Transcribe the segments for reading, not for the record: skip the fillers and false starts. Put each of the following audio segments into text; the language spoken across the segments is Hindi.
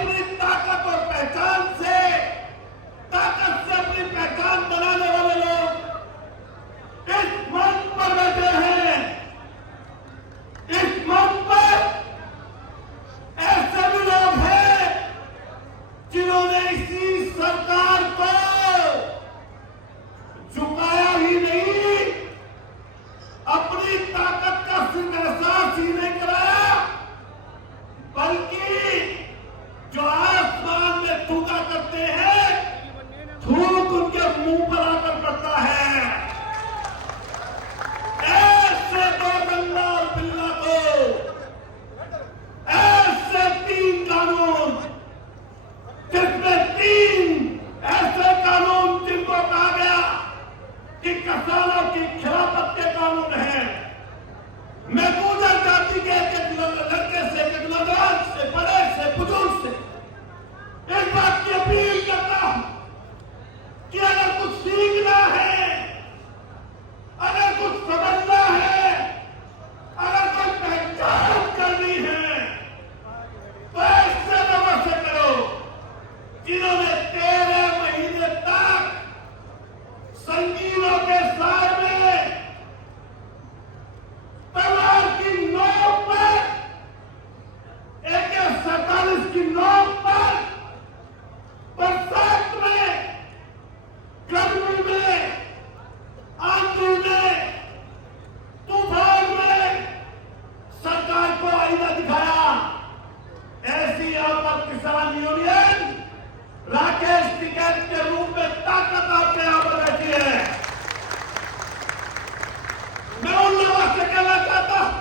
अपनी ताकत और पहचान से, ताकत से अपनी पहचान बनाने वाले लोग इस मंच पर बैठे हैं। इस मंच पर ऐसे भी लोग हैं जिन्होंने इसी सरकार को झुकाया ही नहीं, अपनी ताकत का एहसास ही नहीं कराया, बल्कि जो आसमान में थूका करते हैं, थूक उनके मुंह पर आकर पड़ता है। ऐसे दो गंगा और बिल्ला को, ऐसे 3 कानून, जिसमें 3 ऐसे कानून जिनको कहा गया कि किसानों की खिलाफत के कानून हैं। मैं गुर्जर जाति के एक लड़के से, एक नौजवान से, बड़े से, बुजुर्ग से एक बात की अपील करता हूं कि अगर कुछ सीखना है, अगर कुछ समझना है, अगर कोई पहचान करनी है, तो ऐसे लोगों से करो जिन्होंने 13 महीने तक संगीनों के साय में तलवार की नोक पर, AK-47 की नोक पर, बरसात में, गर्मी में, आंधी में, तूफान में सरकार को आईना दिखाया। ऐसी यहाँ पर किसान यूनियन राकेश टिकैत के रूप में ताकत आपके यहां पर बैठी है। मैं उन लोगों से कहना चाहता हूं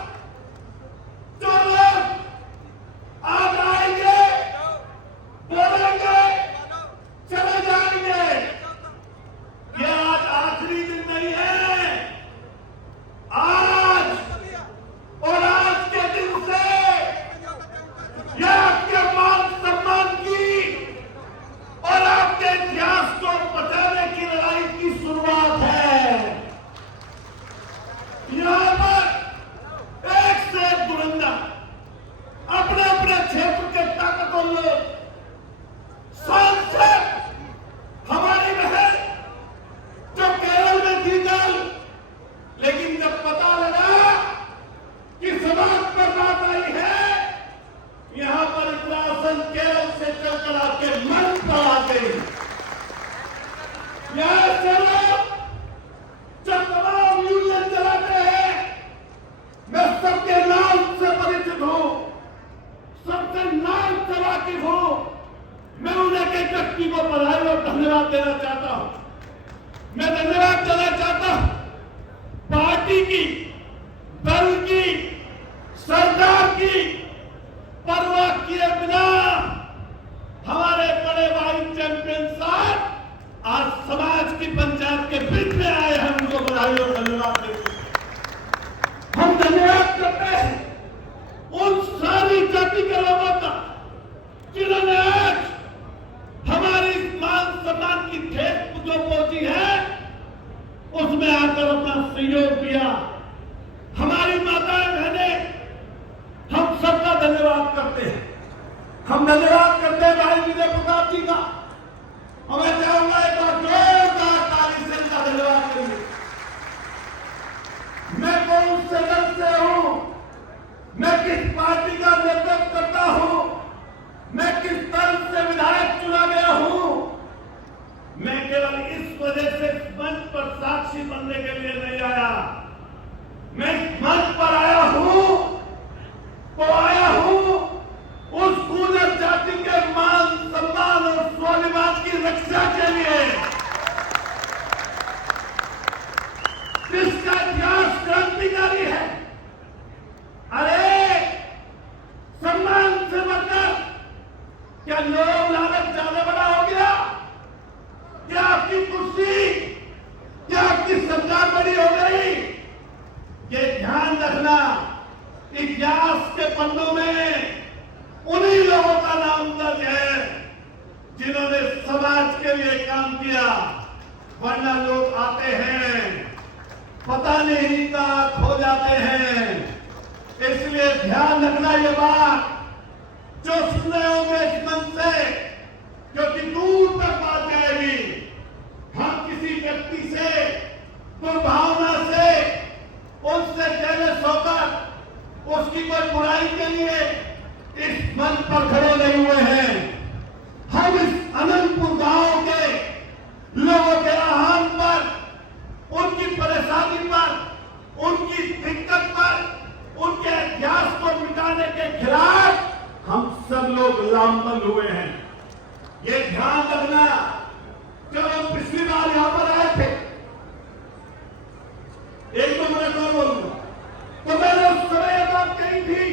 जो लोग आज आएंगे, बोलेंगे, चले जाएंगे, ये आज आखिरी दिन नहीं है। आज और आज के दिन से यह आपके मान सम्मान की और आपके इतिहास को बचाने की लड़ाई की शुरुआत है। यहां पर एक से एक धुरंधर अपने अपने क्षेत्र के ताकतवर लोग, सांसद, हमारी बहन जो केरल में थी कल, लेकिन जब पता लगा कि समाज पर बात आई है, यहां पर इतना आसन केरल से चलकर आपके मन पर आ गई। यहां से लोग जब तमाम यूनियन चलाते हैं, मैं सबके नाम से परिचित हूं, सबसे नाम से वाकिफ हूं। मैं उन्हें एक व्यक्ति को बधाई और धन्यवाद देना चाहता हूं। मैं धन्यवाद देना चाहता हूं पार्टी की, दल की, सरकार की परवाह किए बिना हमारे बड़े भाई चैंपियन साहब आज समाज की पंचायत के बीच में आए हैं, उनको बधाई और धन्यवाद देते हैं। हम धन्यवाद करते हैं उन सारी जाति के लोगों का जिन्होंने आज हमारी मान सम्मान की ठेस जो पहुंची है उसमें आकर अपना सहयोग दिया। हमारी माताएं बहनें, हम सबका धन्यवाद करते हैं। हम धन्यवाद करते हैं भाई विजय प्रताप जी का। और मैं चाहूंगा एक बार जोरदार ताली से इनका धन्यवाद करिए। मैं कौन से दल से हूं, मैं किस पार्टी का नेतृत्व करता हूं, मैं किस दल से विधायक चुना गया हूं, मैं केवल इस वजह से मंच पर साक्षी बनने के लिए नहीं आया। मैं मंच पर आया हूं तो आया हूं उस गुर्जर जाति के मान सम्मान और स्वाभिमान की रक्षा के लिए, जिसका इतिहास क्रांतिकारी है। अरे सम्मान से बढ़कर क्या लोग लालच ज्यादा बड़ा हो गया? क्या आपकी कुर्सी, क्या आपकी सरकार बड़ी हो गई? ये ध्यान रखना, इतिहास के पन्नों में उन्हीं लोगों का नाम दर्ज है जिन्होंने समाज के लिए काम किया। वरना लोग आते हैं, पता नहीं कहां खो जाते हैं। इसलिए ध्यान रखना ये बात, जो सुन रहे होंगे इस मंच है, क्योंकि दूर तक बात जाएगी। हम किसी व्यक्ति से दुर्भावना से उससे जेलस होकर उसकी कोई बुराई के लिए इस मंच पर खड़े नहीं हुए हैं। हम इस अनंतपुर गांव के लोगों के आह्वान पर, उनकी परेशानी पर, उनकी दिक्कत पर, उनके इतिहास को मिटाने के खिलाफ हम सब लोग लामबंद हुए हैं। ये ध्यान रखना, जब हम पिछली बार यहां पर आए थे, एक दो मिनट और बोलूंगा, तो मैंने उस समय यह बात कही थी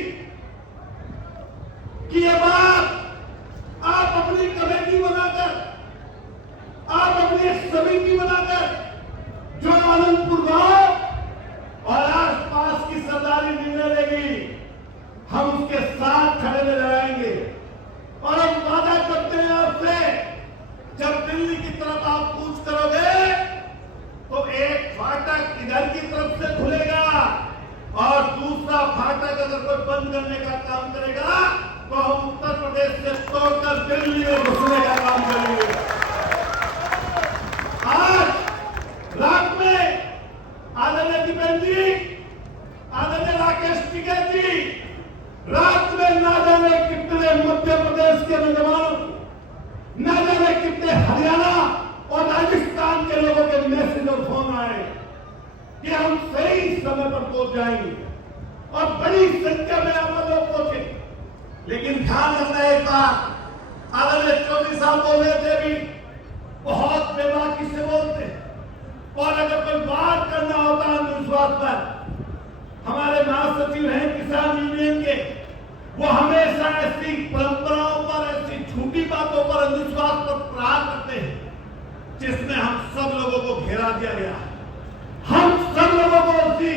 कि ये बात आप अपनी कमेटी बनाकर, आप अपनी समिति बनाकर जो अनंतपुर गांव और आसपास की सरदारी निर्णय लेगी, हम उसके साथ खड़े नजर आएंगे। और हम वादा करते हैं आपसे, जब दिल्ली की तरफ आप कूच करोगे तो एक फाटक इधर की तरफ से खुलेगा और दूसरा फाटक अगर कोई बंद करने का काम करेगा तो हम उत्तर प्रदेश से तोड़कर दिल्ली में घुसने का काम करेंगे। आज रात में आदरणीय दीपेंद्र जी, आदरणीय राकेश टिकैत जी, रात में ना जाने कितने मध्य प्रदेश के नौजवानों, ना जाने कितने हरियाणा और राजस्थान के लोगों के मैसेज और फोन आए कि हम सही समय पर पहुंच जाएंगे और बड़ी संख्या में आप लोग पहुंचे। लेकिन ध्यान रखना एक बात, आदरणीय चौधरी साहब बोल रहे थे भी, बहुत बेबाकी से बोलते हैं, और अगर कोई बात करना होता है अंधविश्वास पर, हमारे महासचिव हैं किसान यूनियन के, वो हमेशा ऐसी परंपराओं पर, ऐसी झूठी बातों पर, अंधविश्वास पर प्रहार करते हैं जिसमें हम सब लोगों को घेरा दिया गया। हम सब लोगों को उसी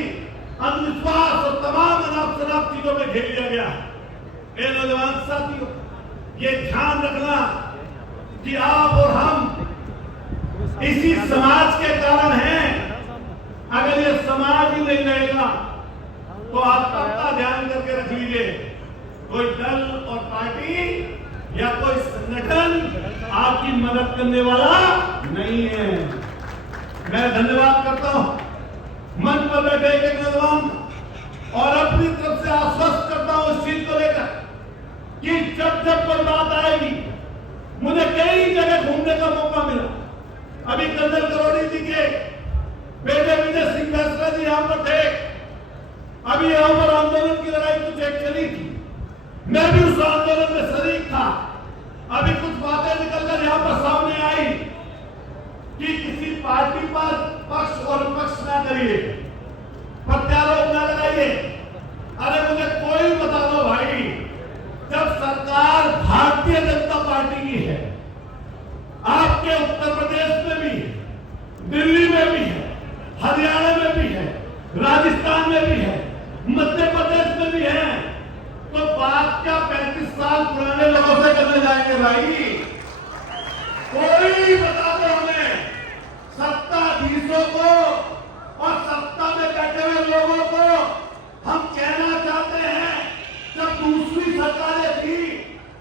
अंधविश्वास और तमाम अनाप शनाप चीजों में घेर दिया गया। मेरे नौजवान साथियों, ये ध्यान रखना कि आप और हम इसी समाज के कारण हैं। अगर ये समाज ही नहीं रहेगा तो आप सबका ध्यान करके रख लीजिए, कोई दल और पार्टी या कोई संगठन आपकी मदद करने वाला नहीं है। मैं धन्यवाद करता हूं मंच पर बैठे एक नौजवान और अपनी तरफ से आश्वस्त करता हूं इस चीज को लेकर कि जब जब कोई बात आएगी, मुझे कई जगह घूमने का मौका मिला। अभी कर्नल करोड़ी जी के बेटे विजय सिंह बैसला जी यहां पर थे, अभी यहां पर आंदोलन की लड़ाई कुछ एक चली थी, मैं भी उस आंदोलन में शरीक था। अभी कुछ बातें निकलकर यहां पर सामने आई कि किसी पार्टी पर पक्ष और विपक्ष ना करिए, प्रत्यारोप न लगाइए। अरे मुझे कोई बता दो भाई, जब सरकार भारतीय जनता पार्टी की है, आपके उत्तर प्रदेश में भी है, दिल्ली में भी है, हरियाणा में भी है, राजस्थान में भी है, मध्य प्रदेश में भी है, तो बात क्या 35 साल पुराने लोगों से करने जाएंगे भाई? कोई बता दो हमें, सत्ताधीशों को और सत्ता में बैठे हुए लोगों को हम कहना चाहते हैं, जब दूसरी सरकारें थी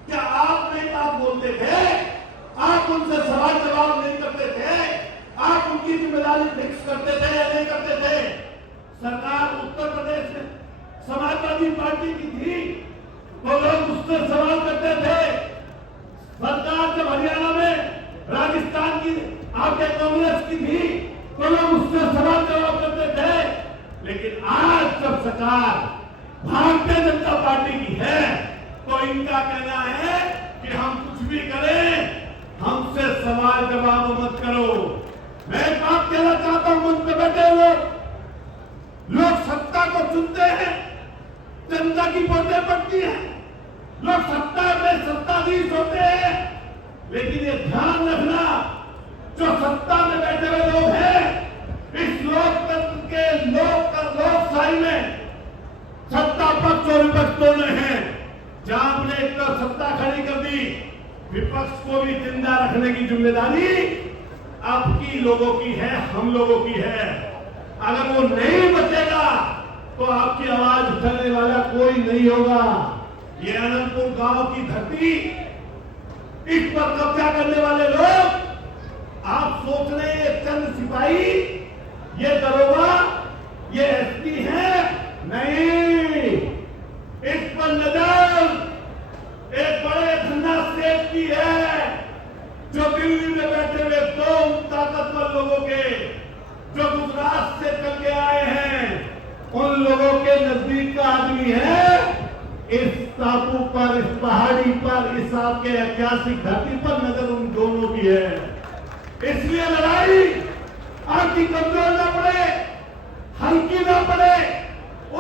क्या आप नहीं बात बोलते थे? आप उनसे सवाल जवाब नहीं करते थे? आप उनकी जिम्मेदारी फिक्स करते थे या नहीं करते थे? सरकार उत्तर प्रदेश में समाजवादी पार्टी की थी तो लोग उससे सवाल करते थे। सरकार जब हरियाणा में, राजस्थान की आपके कांग्रेस की थी तो लोग उससे सवाल जवाब करते थे। लेकिन आज जब सरकार भारतीय जनता पार्टी की है तो इनका कहना है कि हम कुछ भी करें, हमसे सवाल जवाब मत करो। मैं एक बात कहना चाहता हूं, मंच पे बैठे लोग सत्ता को चुनते हैं, जनता की वोटें पड़ती हैं, लोग सत्ता में सत्ताधीश होते हैं, लेकिन ये ध्यान रखना, जो सत्ता में बैठे हुए लोग हैं, इस लोकतंत्र के लोकशाही में सत्ता पक्ष और विपक्ष दोनों हैं। जहां आपने एक तो सत्ता खड़ी कर दी, विपक्ष को भी जिंदा रखने की जिम्मेदारी आपकी लोगों की है, हम लोगों की है। अगर वो नहीं बचेगा तो आपकी आवाज उठाने वाला कोई नहीं होगा। ये अनंतपुर गांव की धरती हत्या करने वाले लोग, आप सोच रहे हैं ये चंद सिपाही, ये दरोगा, ये एसपी है? नहीं, इस पर नजर एक बड़े धन्ना सेठ की है, जो दिल्ली में बैठे हुए दो ताकतवर लोगों के, जो गुजरात से चल के आए हैं, उन लोगों के नजदीक का आदमी है। इस टापू पर, इस पहाड़ी पर, इस आपके ऐतिहासिक धरती पर नजर उन दोनों की है। इसलिए लड़ाई आपकी कमजोर ना पड़े, हल्की ना पड़े,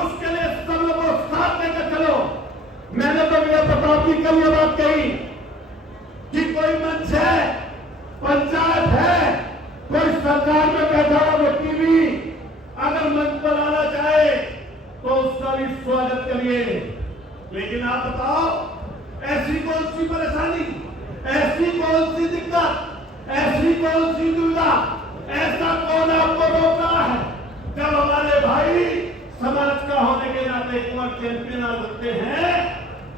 उसके लिए सब लोगों साथ लेकर चलो। मैंने तो मेरे प्रताप की कल ये बात कही कि कोई मंच है, पंचायत है, कोई सरकार में बैठा हुआ व्यक्ति भी अगर मंच पर आना चाहे तो उसका भी स्वागत करिए। लेकिन आप बताओ, ऐसी कौन सी परेशानी, ऐसी कौन सी दिक्कत, ऐसी कौन सी दुविधा, ऐसा कौन आपको रोक रहा है? जब हमारे भाई समाज का होने के नाते कुंवर चैंपियन आ सकते हैं,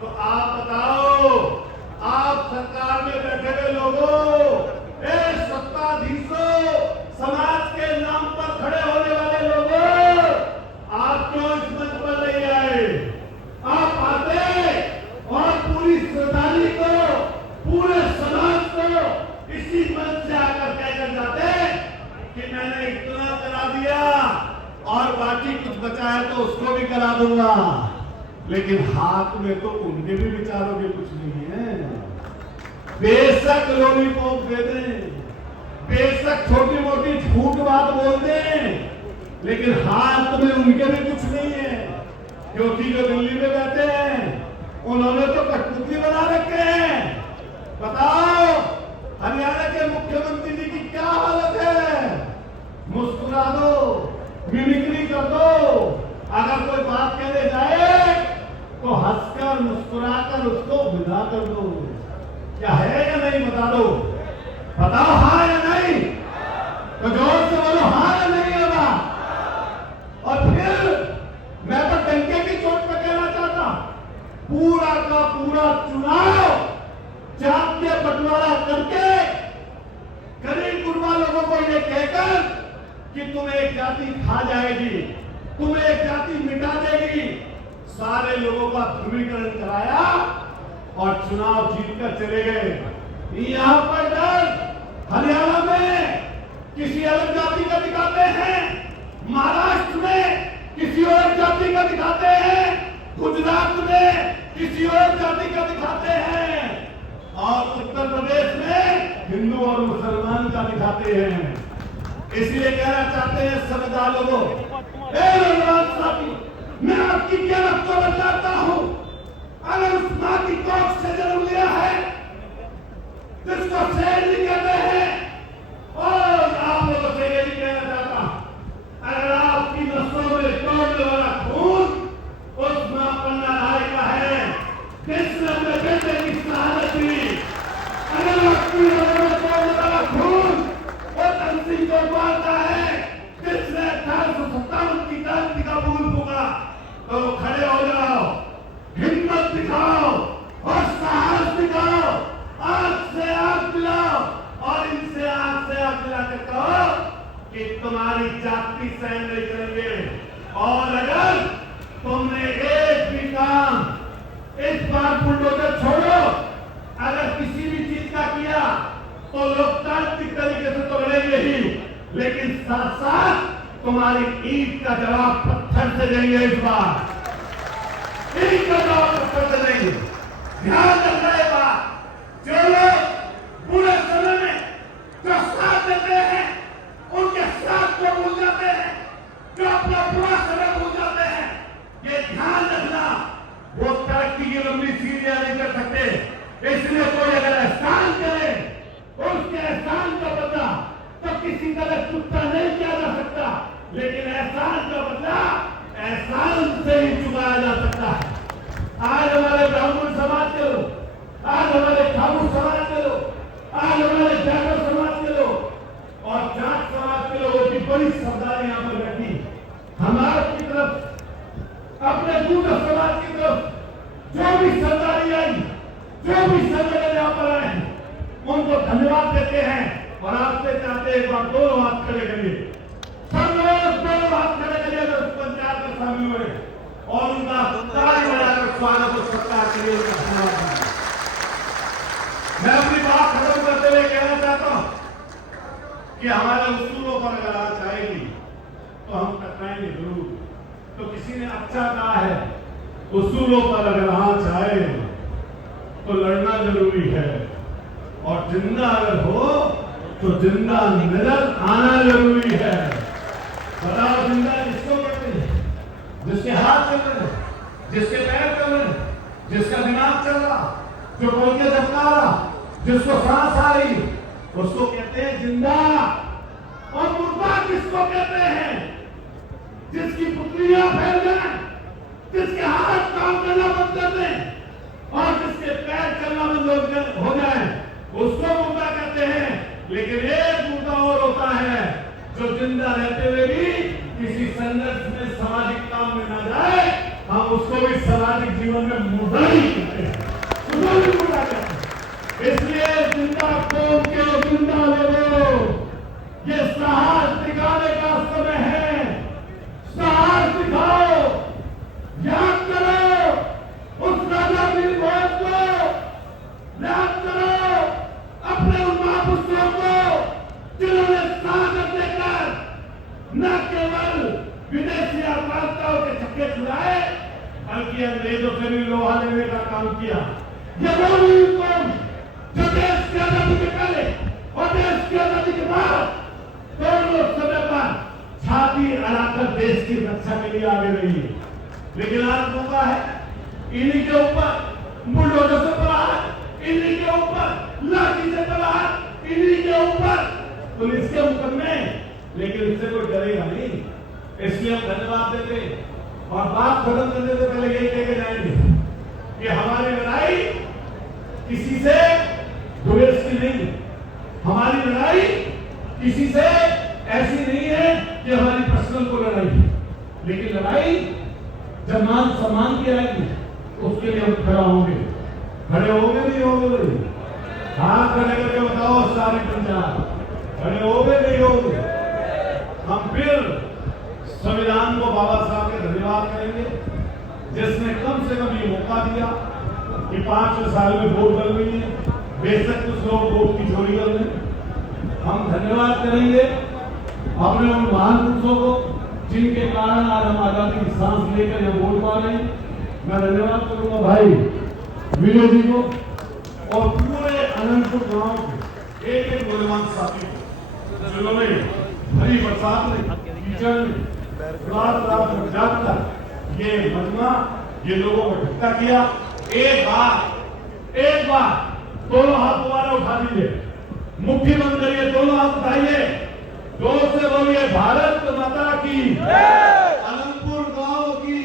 तो आप बताओ, आप सरकार में बैठे हुए लोगों, सत्ताधीशों, समाज के नाम पर खड़े होने वाले लोगों, आप क्यों इस मंच पर नहीं आए? आप आते और पूरी सरदारी को, पूरे समाज को इसी मंच से आकर कहकर जाते कि मैंने इतना करा दिया और बाकी कुछ बचा है तो उसको भी करा दूंगा। लेकिन हाथ में तो उनके भी विचारों के कुछ नहीं है। बेशक लॉलीपॉप दे दें, बेशक छोटी मोटी झूठ बात बोल दें, लेकिन हाथ में उनके भी कुछ नहीं है। क्योंकि जो दिल्ली में बैठे हैं उन्होंने तो कठपुतली बना रखे हैं। बताओ, हरियाणा के मुख्यमंत्री जी की क्या हालत है? मुस्कुरा दो, मिमिक्री कर दो, अगर कोई बात कहने जाए तो हंसकर मुस्कुराकर उसको विदा कर दो। क्या है या नहीं बता दो, बताओ हाँ या नहीं, तो जोर से बोलो हाँ या नहीं होगा। और फिर मैं तो डंके की चोट पर कहना चाहता, पूरा का पूरा चुनाव जातीय बंटवारा करके गरीब गुरबा लोगों को ये कहकर कि तुम्हें एक जाति खा जाएगी, तुम्हें एक जाति मिटा देगी, सारे लोगों का ध्रुवीकरण कराया और चुनाव जीतकर चले गए। यहां पर डर हरियाणा में किसी अलग जाति का दिखाते हैं, महाराष्ट्र में किसी और जाति का दिखाते हैं, गुजरात में किसी और जाति का दिखाते हैं, और उत्तर प्रदेश में हिंदू और मुसलमान का दिखाते हैं। इसलिए कहना चाहते हैं समझदार लोगों, साथी, मैं आपकी कीमत को बताता हूं। अगर उस मां की कोख से जन्म लिया है जिसको शेर नहीं कहते हैं, और आप लोगों से ये भी कहना चाहता हूं, अगर आपकी नसों में दौड़ने वाला खून उस मां पन्ना राय का है जिसने अपने बेटे की शहादत दी, अगर आपकी नसों में दौड़ने वाला खून वो तंजीम को मारता है जिसने 1857 की क्रांति का बूंद फूका, तो खड़े हो जाओ, हिम्मत दिखाओ और साहस दिखाओ, आंख से आंख मिलाओ और इनसे आंख से आंख मिला के कहो कि तुम्हारी जाति सहन नहीं करेंगे। और अगर तुमने एक भी काम इस बार बुलडोजर छोड़ो, अगर किसी भी चीज का किया तो लोकतांत्रिक तरीके से तो लड़ेंगे ही, लेकिन साथ साथ तुम्हारी ईंट का जवाब पत्थर से देंगे। इस बार ईंट का जवाब पत्थर से देंगे। ध्यान रखना है बात, जो लोग बुरे समय में जो साथ देते हैं उनके साथ को भूल जाते हैं, जो अपना बुरा समय भूल जाते हैं, ये ध्यान रखना, वो तरक्की की लंबी सीढ़ियां नहीं कर सकते। इसलिए कोई अगर एहसान करे और उसके एहसान का बदला तो किसी तरह चुकता नहीं किया जा सकता, लेकिन एहसान का बदला एहसान से ही चुकाया जा सकता है। आज हमारे ब्राह्मण समाज के लोग उनको धन्यवाद देते हैं और आपसे चाहते हैं एक बार दो हाथ खड़े करिए, सब लोग दो हाथ खड़े करिए अगर उस पंचायत में शामिल हुए और उनका ताली बजाकर स्वागत और सत्कार करिए, उनका धन्यवाद करिए। मैं अपनी बात खत्म करते हुए कहना चाहता हूं कि हमारे उसूलों पर अगर आज आएगी तो हम टकराएंगे जरूर। तो किसी ने अच्छा कहा है, उसूलों पर अगर आंच आए तो लड़ना जरूरी है और जिंदा अगर हो तो जिंदा नजर आना जरूरी है। बताओ जिंदा किसको कहते हैं? जिसके हाथ चल रहे, जिसके पैर चल रहे, जिसका दिमाग चल रहा, जो बोल के झपका रहा, जिसको सांस आ रही, उसको कहते हैं जिंदा। और मुर्दा किसको कहते हैं? जिसकी पुतलियां फैल जाए, जिसके हाथ काम करना बंद कर दें और जिसके पैर चलना बंद हो जाए, उसको मुर्दा कहते हैं। लेकिन एक मुर्दा और होता है जो जिंदा रहते हुए भी किसी संघर्ष में सामाजिक काम में ना जाए, हम उसको भी सामाजिक जीवन में मुर्दा ही कहते हैं, उसको भी मुर्दा कहते हैं। इसलिए जिंदा कौम के जिंदा लोगों, ये साहस दिखाने का समय है। साहस दिखाओ, याद करो उस राजा वीरभोज को, याद करो अपने उन महापुरुषों को जिन्होंने साहस देकर न केवल विदेशी आक्रांताओं के छक्के छुड़ाए बल्कि अंग्रेजों से भी लोहा लेने का काम किया। ये वो वीर कौम जो देश की आजादी के पहले और देश की आजादी के बाद दोनों समय पर छाती अड़ाकर देश की रक्षा के लिए आगे रही है। लेकिन आज मौका है, इन्हीं के ऊपर बुलडोजर से प्रहार, इन्हीं के ऊपर लाठी से प्रहार, इन्हीं के ऊपर पुलिस के मुकदमे, लेकिन इससे कोई डरेगा नहीं। इसलिए हम धन्यवाद देते और बात खत्म करने से पहले यही कह के जाएंगे कि हमारी लड़ाई किसी से द्वेष की नहीं है, हमारी लड़ाई किसी से ऐसी नहीं है कि हमारी पर्सनल को लड़ाई है, लेकिन लड़ाई जब मान सम्मान की आएगी उसके लिए हम खड़ा होंगे। खड़े होंगे नहीं होंगे? हाथ खड़े करके बताओ सारी पंचायत, खड़े होंगे नहीं होंगे? हम फिर संविधान को बाबा साहब के धन्यवाद करेंगे जिसने कम से कम ये मौका दिया कि 5 साल में वोट बदल रही है, बेशक कुछ लोग वोट की चोरी कर रहे हैं। हम धन्यवाद करेंगे अपने उन महान पुरुषों को जिनके कारण आज हम आजादी की सांस लेकर यह वोट पा रहे हैं। मैं धन्यवाद करूंगा भाई विजय जी को और पूरे अनंतपुर गांव के एक नौजवान साथी को जिन्होंने भरी बरसात में, कीचड़ में, रात में जाकर ये मजमा, ये लोगों को इकट्ठा किया। एक बार दोनों हाथ दोबारा उठा दीजिए, मुट्ठी बंद करिए, दोनों हाथ उठाइए, जोर से बोलिए भारत माता की, अनंतपुर गांव की,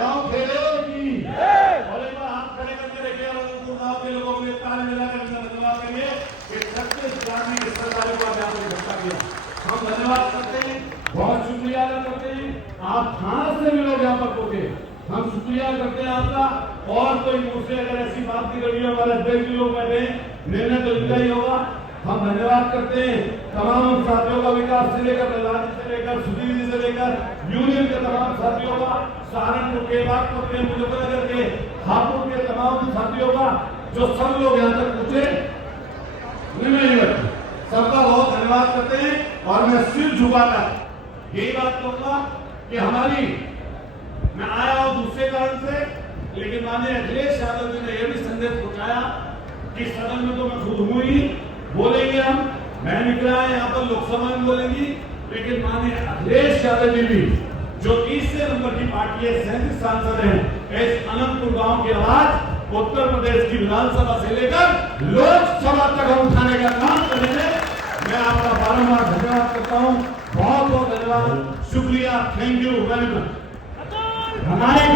गांव खेले की। और एक बार हाथ खड़े करके देखिए अनंतपुर गांव के लोगों को ताली बजाकर धन्यवाद करिए कि 36 जाति के सरदारों को आपने इकट्ठा किया। हम धन्यवाद करते हैं, बहुत शुक्रिया अदा करते हैं। आप कहां से भी लोग यहाँ पर पहुंचे, हम शुक्रिया करते हैं आपका। और कोई मुझसे अगर ऐसी बात की रही हमारे अध्यक्ष जी लोग बैठे, निर्णय तो इनका ही होगा। हम धन्यवाद करते हैं तमाम साथियों का, विकास से लेकर प्रहलाद से लेकर सुधीर जी से लेकर यूनियन के तमाम साथियों का, सहारनपुर के, बागपत के, मुजफ्फरनगर के, हापुड़ के तमाम साथियों का, जो सब लोग यहाँ तक पहुंचे, सबका बहुत धन्यवाद करते हैं। और मैं सिर झुकाकर यही बात कहूंगा कि हमारी, मैं आया हूं दूसरे कारण से, लेकिन माननीय अखिलेश यादव जी ने यह भी संदेश पहुंचाया कि सदन में तो मैं खुद हूं ही, बोलेंगे हम, मैं निकला है यहाँ पर लोकसभा में बोलेंगी, लेकिन माननीय अखिलेश यादव जी भी जो तीसरे नंबर की पार्टी है, 37 सांसद हैं, इस अनंतपुर गांव की आवाज उत्तर प्रदेश की विधानसभा से लेकर लोकसभा तक हम उठाने का काम करेंगे। मैं आपका बारंबार धन्यवाद करता हूँ, बहुत बहुत धन्यवाद, शुक्रिया, थैंक यू वेरी मच। हमारे